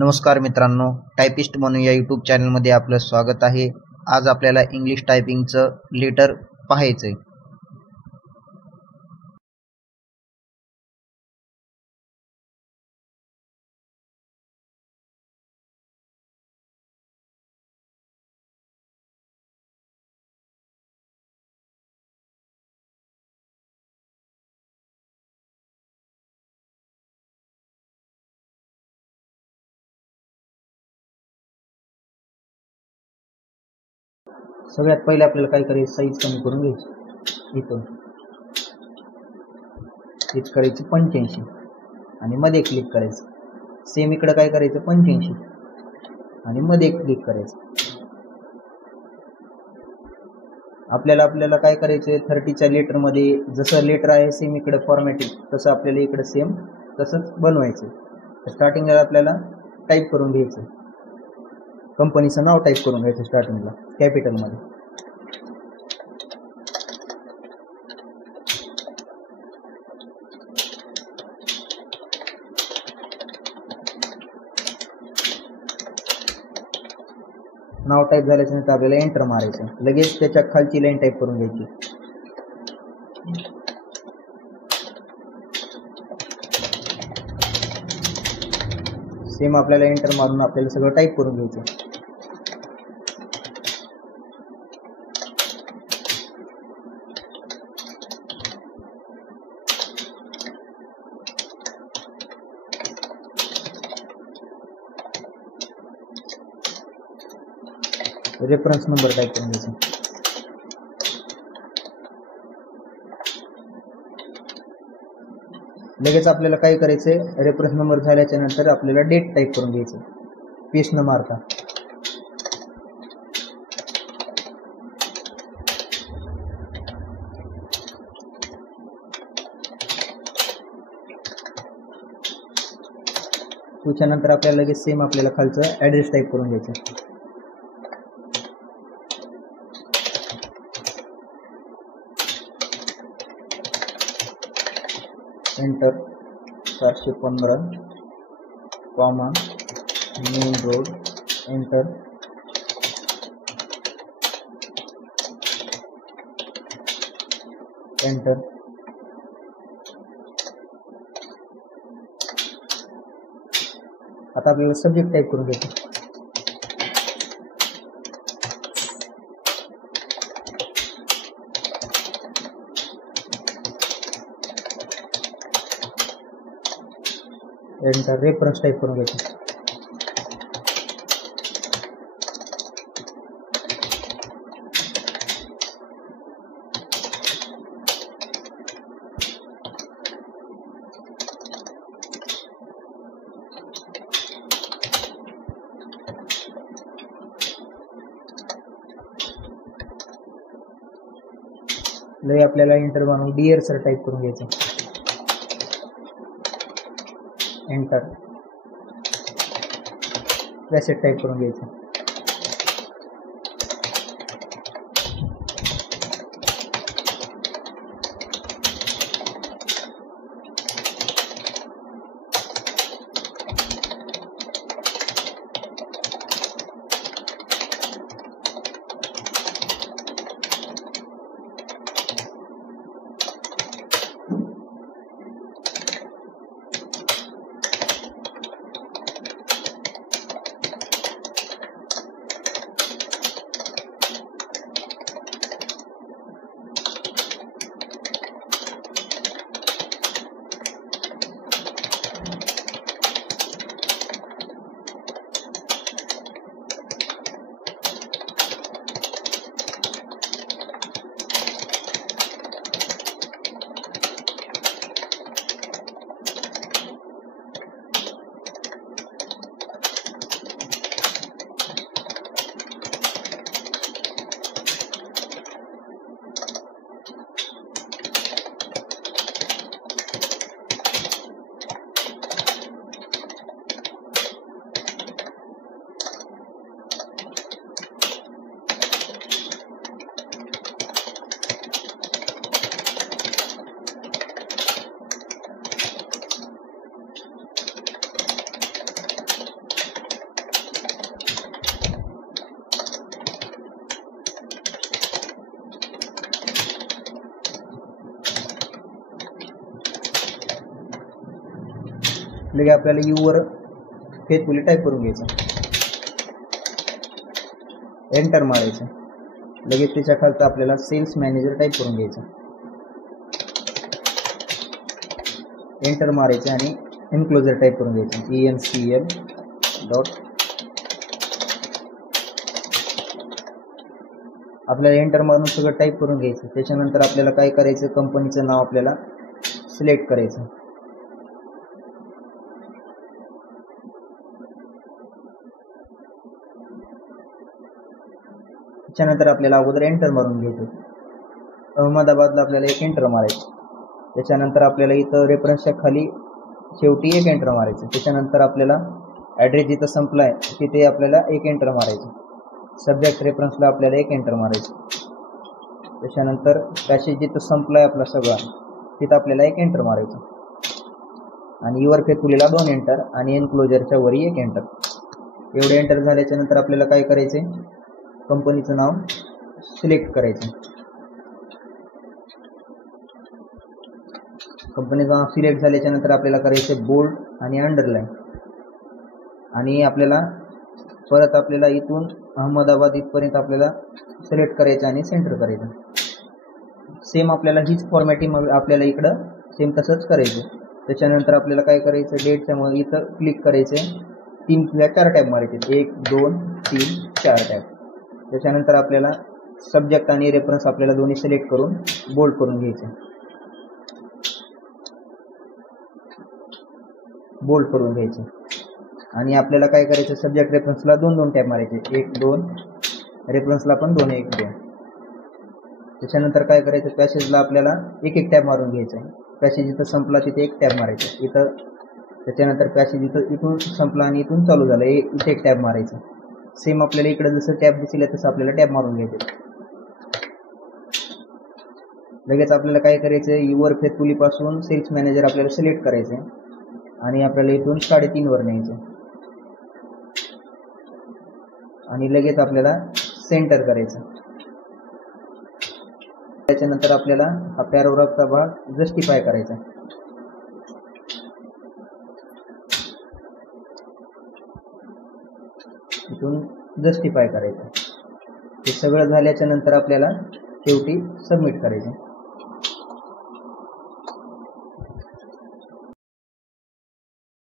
नमस्कार मित्रांनो, टायपिस्ट म्हणून या यूट्यूब चॅनलमध्ये आपलं स्वागत आहे. आज आपल्याला इंग्लिश टायपिंगचं लेटर पाहायचंय. सगळ्यात पहिले आपल्याला काय करायचं, साईज कमी करून घ्यायची. इथून क्लिक करायची 85 आणि मध्ये क्लिक करायचं. सेम इकडे काय करायचं 85 आणि मध्ये क्लिक करायचं. आपल्याला काय करायचंय, 30च्या लेटर मध्ये जसं लेटर आहे सेम इकडे फॉर्मॅटिंग तसं आपल्याला इकडे सेम तसंच बनवायचं. तर स्टार्टिंगला आपल्याला टाईप करून घ्यायचं, कंपनीचं नाव टाईप करून घ्यायचं स्टार्टिंगला कॅपिटलमध्ये. नाव टाईप झाल्याच्या नंतर आपल्याला एंटर मारायचं. लगेच त्याच्या खालची लाईन टाईप करून घ्यायची. सेम आपल्याला एंटर मारून आपल्याला सगळं टाईप करून घ्यायचं. रेफरन्स नंबर टाईप करून घ्यायचा. लगेच आपल्याला काय करायचंय, रेफरन्स नंबर झाल्याच्या नंतर आपल्याला डेट टाईप करून घ्यायचं पेज न मारता. त्याच्यानंतर आपल्याला लगेच सेम आपल्याला खालचं ऍड्रेस टाईप करून घ्यायचं. Enter 415 comma main road. Enter. Enter. आता आपल्याला सब्जेक्ट टाईप करून घ्यायचं. एंटर. रेफरन्स टाईप करून घ्यायचं. लय आपल्याला एंटर बनवून डिअर सर टाईप करून घ्यायचं. एंटर. प्रेसेट टाईप करून घ्यायचं. लगे आपल्याला यू वर फेथफुली टाईप करून घ्यायचं, एंटर मारायचं. लगेच त्याच्या खालचं आपल्याला सेल्स मॅनेजर टाईप करून घ्यायचं, एंटर मारायचं आणि एन्क्लोजर टाईप करून घ्यायचं, ENCL डॉट. आपल्याला एंटर मारून सगळं टाईप करून घ्यायचं. त्याच्यानंतर आपल्याला काय करायचं, कंपनीचं नाव आपल्याला सिलेक्ट करायचं. त्याच्यानंतर आपल्याला अगोदर एंटर मारून घ्यायचं. अहमदाबादला आपल्याला एक एंटर मारायचं. त्याच्यानंतर आपल्याला इथं रेफरन्सच्या खाली शेवटी एक एंटर मारायचं. त्याच्यानंतर आपल्याला ॲड्रेस जिथं संपला आहे तिथे आपल्याला एक एंटर मारायचं. सब्जेक्ट रेफरन्सला आपल्याला एक एंटर मारायचं. त्याच्यानंतर पॅसेज जिथं संपला आहे आपला सगळा तिथं आपल्याला एक एंटर मारायचं. आणि युवर फेथफुलीला 2 एंटर आणि एन्क्लोजरच्या वरी एक एंटर. एवढे एंटर झाल्याच्या नंतर आपल्याला काय करायचे, कंपनीचं नाव सिलेक्ट करायचं. कंपनीचं नाव सिलेक्ट झाल्याच्या नंतर आपल्याला करायचं बोल्ड आणि अंडरलाईन. आणि आपल्याला परत आपल्याला इथून अहमदाबाद इथपर्यंत आपल्याला सिलेक्ट करायचं आणि सेंटर करायचं. सेम आपल्याला हीच फॉर्मॅटिंग आपल्याला इकडं सेम तसंच करायचं. त्याच्यानंतर आपल्याला काय करायचं, डेटच्यामुळे इथं क्लिक करायचं, 3 किंवा 4 टॅब मारायचे, 1 2 3 4 टॅब. त्याच्यानंतर आपल्याला सब्जेक्ट आणि रेफरन्स आपल्याला दोन्ही सिलेक्ट करून बोल्ड करून घ्यायचे, बोल्ड करून घ्यायचे. आणि आपल्याला काय करायचं, सब्जेक्ट रेफरन्सला 2 टॅब मारायचे, 1 2, रेफरन्सला पण 2 1 2. त्याच्यानंतर काय करायचं, पॅसेजला आपल्याला एक टॅब मारून घ्यायचं आहे. पॅसेज इथं संपला तिथे एक टॅब मारायचं इथं. त्याच्यानंतर पॅसेज इथून संपला आणि इथून चालू झालं इथे एक टॅब मारायचं. सेम आपल्याला इकडे जसं टॅब दिसले तसं आपल्याला टॅब मारून घ्यायचे. लगेच आपल्याला काय करायचं, युवर फेथफुली पासून सेल्स मॅनेजर आपल्याला सिलेक्ट करायचं आणि आपल्याला इथून 3.5 वर न्यायचं आणि लगेच आपल्याला सेंटर करायचं. त्याच्यानंतर आपल्याला हा पॅराग्राफचा भाग जस्टिफाय करायचा. इथून जस्टिफाय करायचं. हे सगळं झाल्याच्या नंतर आपल्याला शेवटी सबमिट करायचं.